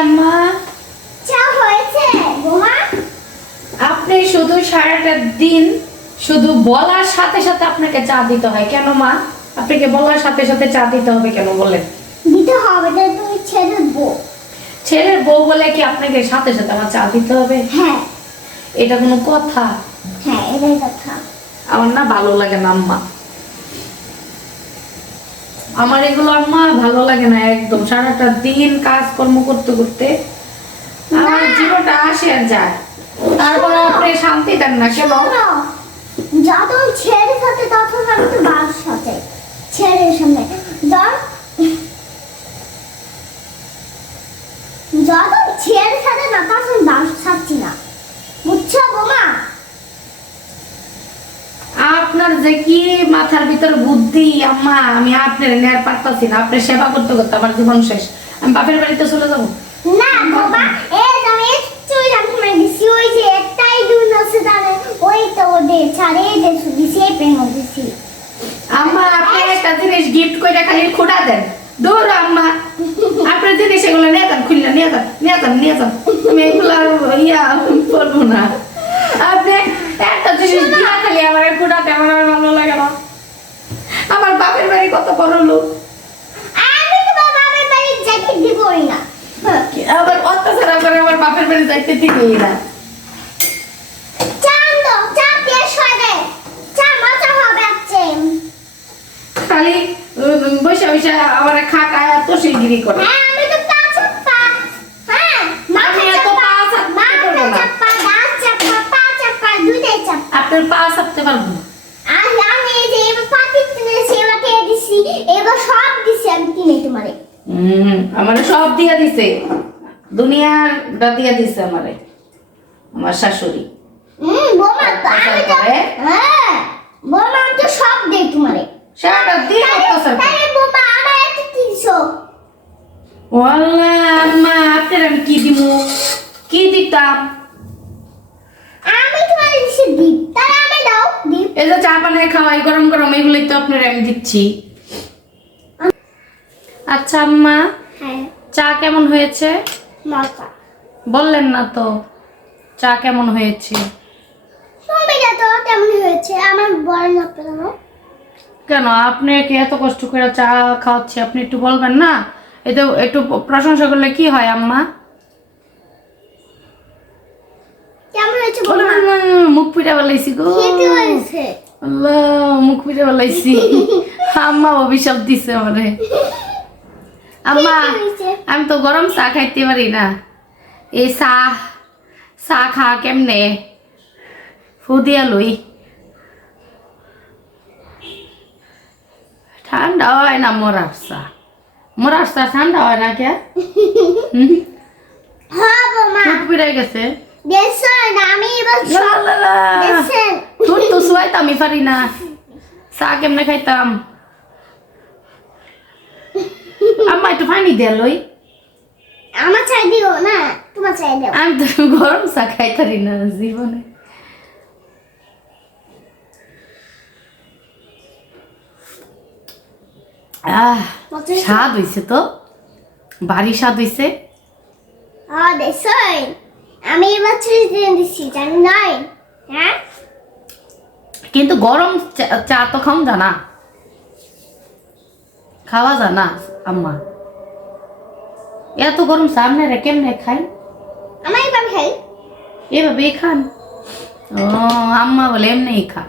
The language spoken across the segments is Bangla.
আম্মা। চা হয়েছে বোমা। আপনি শুধু সারাটা দিন শুধু বলার সাথে সাথে আপনাকে চা দিতে হয়। কেন মা? আপনাকে বলার সাথে সাথে চা দিতে হবে কেন বলেন? দিতে হবে না তুমি ছেড়ে বউ ছেলের বউ বলে কি আপনাকে সাথে সাথে আমার চা দিতে হবে? হ্যাঁ। এটা কোনো কথা? হ্যাঁ এটাই কথা। আমার না ভালো লাগে না আম্মা। আমার এগুলো আম্মা ভালো লাগে না একদম। সারাটা দিন কাজকর্ম করতে করতে আমার জীবনটা আসে আর যায়। তারপরে আপনি শান্তি দেন না কেন? যখন ছেড়ে সাথে তখন আমি তো বাবার সাথে। ছেড়ের সামনে। ধর যখন ছেড়ে সাথে না তখন বাবার ছাড়ছি না বুঝছ বোমা আপনার যে কি মাথার ভিতর বুদ্ধি আম্মা আমি আপনার নেয়ার পারতাছি না আপনার সেবা করতে করতে আমার জীবন শেষ। আমি বাপের বাড়িতে চলে যাব? না আমি একটু জানতে মারি দিছি ওই যে একটাই দুন আছে জানে ওই তো ওদের ছাড়ে যে দিছি এই প্রেম দিছি। আম্মা আপনি একটা জিনিস গিফট করে খালি খোটা দেন। দূর আম্মা। আপনার জিনিস এগুলো নিয়ে যান খুললে নিয়ে যান নিয়ে যান নিয়ে যান। আমি এগুলো ইয়া করব না আপনি একটা জিনিস দিয়া খালি আমার খোটাতে আমার আর ভালো লাগে না আমার বাপের বাড়ি কত বড় লোক আমি তো বাবার বাড়ি যেতে দিবই না হ্যাঁ। আবার আমার বাপের বাড়ি যাইতে দিবই না। হয়ে খালি বসে বসে আমার খাটায় হ্যাঁ তো না। চাপ্পা দাঁত চাপ্পা পা চাপ্পা দুধে চাপ্পা আপনার পা চাপতে পারব না। আমি এই যে এবার পাতি সেবা খেয়ে দিছি এবার সব দিছি আমি কিনে তোমারে। হুম আমার সব দিয়া দিছে। দুনিয়ার দা দিয়া দিছে আমারে আমার শাশুড়ি? হ্যাঁ কি দিমু? কি দিতাম? আমি তোমার দিছি দীপ তাহলে আমি দাও দীপ এই যে চা বানায় খাওয়াই গরম গরম এগুলোই তো আপনার আমি দিচ্ছি। আচ্ছা আম্মা হ্যাঁ। চা কেমন হয়েছে? বললেন না তো চা কেমন হয়েছে? কেন আপনাকে এত কষ্ট করে চা খাওয়াচ্ছি আপনি একটু বলবেন না? এতে একটু প্রশংসা করলে কি হয় আম্মা? মুখ পিঠা বলাইছি গো। আল্লাহ মুখ পিঠা বলাইছি আম্মা অভিশাপ দিছে আমারে। আম্মা আমি তো গরম চা খাইতে পারি না। এই চা চা খা কেমনে? ফু দিয়া লই। ঠান্ডা হয় না মরার চা। মরার চা ঠান্ডা হয় না কে? হ্যাঁ গেছে? ঠোঁট তো শুয়াইতাম আমি পারি না। চা কেমনে খাইতাম? আম্মা একটু পানি দিয়া লই। আমার চাই দিও না তোমার চাই দাও। আমি তো গরম চা খাইতারি না জীবনে? স্বাদ হইছে তো? ভারী স্বাদ হইছে? আমি এবার দিচ্ছি জানি নয় হ্যাঁ? কিন্তু গরম চা- তো খাওয়া জানা। খাওয়া জানা আম্মা এত গরম চা আপনারা কেমনে খাই আমার এবার খাই এভাবে খান ও আম্মা বলে এমনি খা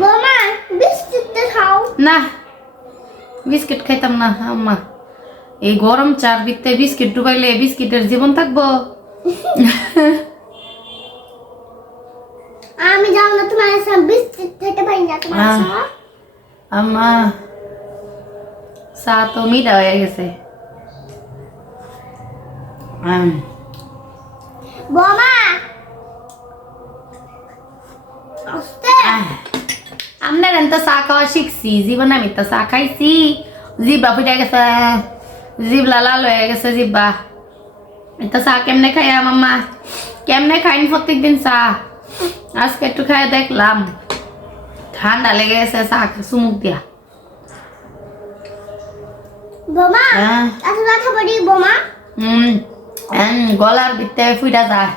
বোমা বিস্কুটটা খাও না বিস্কিট খাইতাম না আম্মা এই গরম চার বিত্তে বিস্কিট ডুবাইলে বিস্কিটের জীবন থাকব আমি যাও না তোমার সাথে বিস্কুট খেতে পারি না তোমার আহ। সাথে আম্মা চা তো মিঠা হয়ে গেছে। বোমা। আপনার তো চা খাওয়া শিখছি জীবনে আমি তো চা খাইছি। জিব্বা ফুটে গেছে জিবলা লাল হয়ে গেছে জিব্বা। এটা চা কেমনে খাই মাম্মা? কেমনে খাইন প্রত্যেকদিন চা? আজকে একটু খাই দেখলাম। ঠান্ডা লেগে গেছে চা চুমুক দিয়া। বোমা হ্যাঁ। এত কথা বলি বোমা? হুম গলার ভিতরে ফুইটা যায়।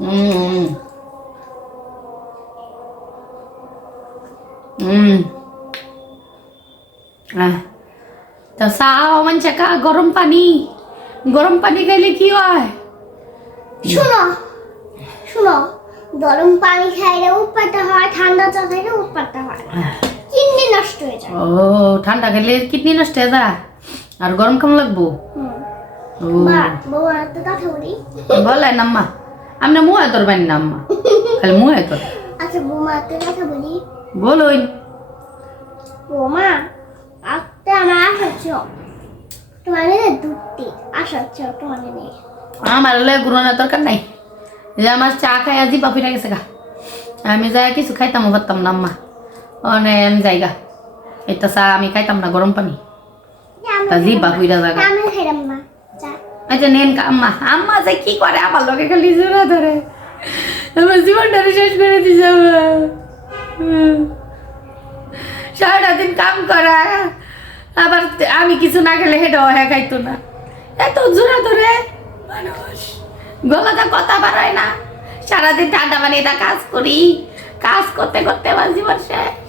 হুম হুম তো চাও মানছে কা গরম পানি? গরম পানি খাইলে কি হয়? শুনো শুনো। গরম পানি খাইলে উৎপাদন হয় ঠান্ডা চা খাইলে উৎপাদন হয়। কিডনি নষ্ট হয়ে যায়। ও ঠান্ডা খেলে কিডনি নষ্ট হয়ে যায়? আর গরম কেমন লাগবো? হুম। ও। বা বৌমা একটা কথা বলি। বলে নাম্মা আমি মুহে তোর বানি নাম্মা খালি মুহে তোর। আচ্ছা বৌমা একটা কথা বলি। বলোই বৌমা একটা আমার আশা ছিল তোমার দুটি আশা তোমার নিয়ে আমার হলে গুরুনার দরকার নাই। যে আমার চা খাই আজি পাপিটা গেছে গা আমি যাই কিছু খাইতাম পারতাম না আম্মা। অনে আমি যাইগা। এটা চা আমি খাইতাম না গরম পানি। তা জিব্বা হইরা জাগা আচ্ছা নেন কা আম্মা। আম্মা যে কি করে আমার লোকে খালি জোড়া ধরে। আমার জীবনটারে শেষ করে। হুম। সারাটা দিন কাম করা। আবার আমি কিছু না খেলে হেঁটেও হ্যাঁ খাইতো না। এত জোড়া ধরে মানুষ। গলাটা কথা বাড়ায় না। সারাদিন ঠান্ডা পানিতে কাজ করি। কাজ করতে করতে আমার জীবন শেষ।